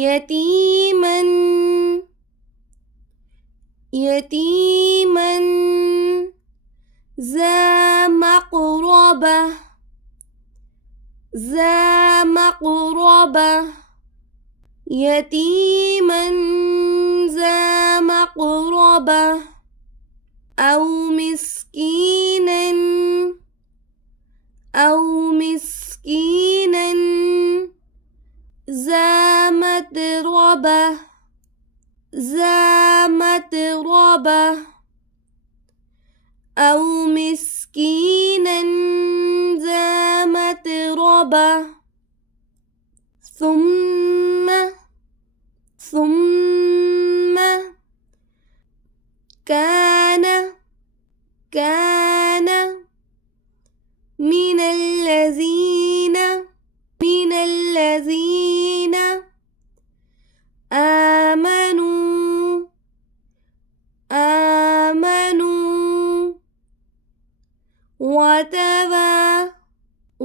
يتيما يتيما ذا مقربة ذا مقربة يتيما ذا مقربة أو مسكينا ذا متربة أو مسكينا ذا متربة ثم كان من الذين آمنوا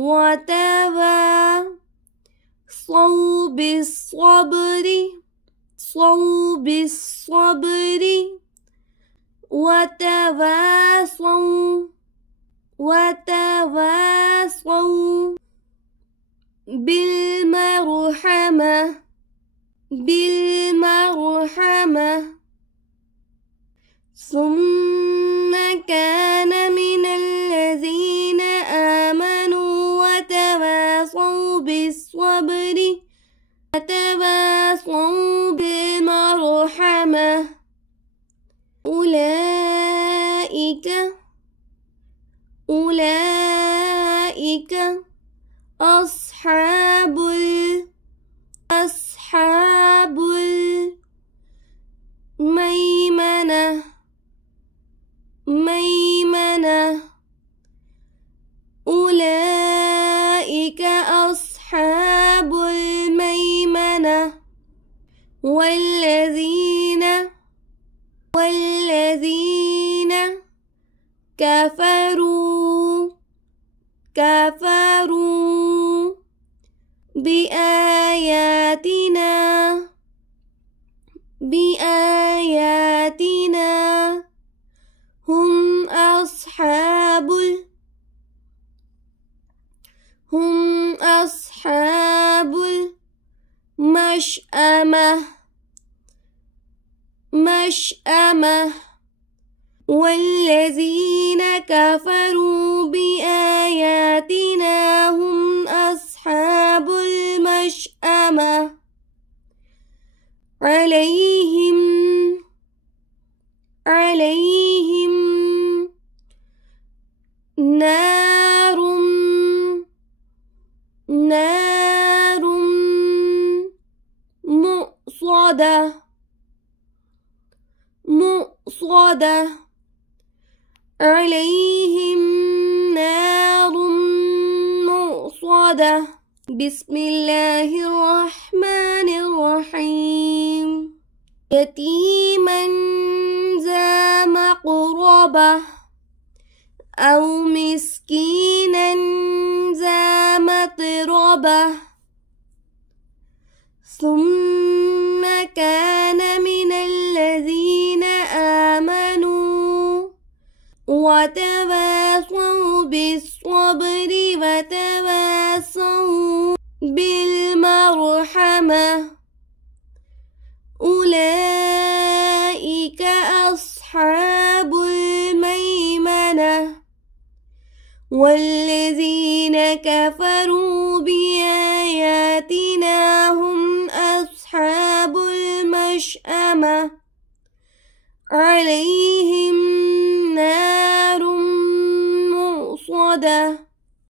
وتواصوا بالصبر وتواصوا بالمرحمة ثم كان من الذين آمنوا وتواصوا بالصبر وتواصوا بالمرحمة أولئك أصحاب الميمنة أولئك أصحاب الميمنة والذين كفروا بآياتنا هم أصحاب المشأمة والذين كفروا بآياتنا هم أصحاب المشأمة عليهم نار مؤصدة عليهم نار مؤصدة بسم الله الرحمن الرحيم يتيما ذا مقربة أو مسكينا ذا متربة ثم كان من الذين آمنوا وتواصوا بالصبر وتواصوا بالمرحمة أولئك أصحاب الميمنة والذين كفروا بآياتنا هم أصحاب المشأمة عليهم